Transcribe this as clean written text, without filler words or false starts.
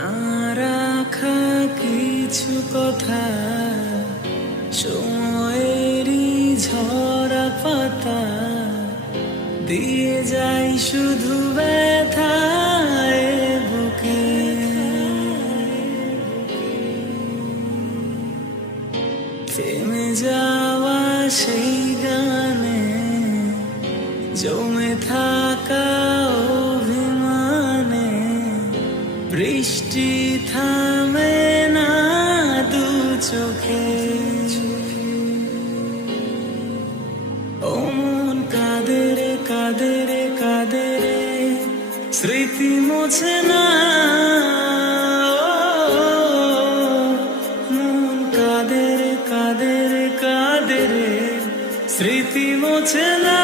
না রাখা কিছু কথা, সময়েরই ঝরা পাতা দিয়ে যাই শুধু ব্যথায় বুকে। থেমে যাওয়া সেই গানে জমে থাকা অভিমানে বৃষ্টি থামে না দু চোখে। ও মন কাঁদে রে কাঁদে রে কাঁদে রে, স্মৃতি মোছে না। মন কাঁদে রে কাঁদে রে কাঁদে রে, স্মৃতি মোছে না।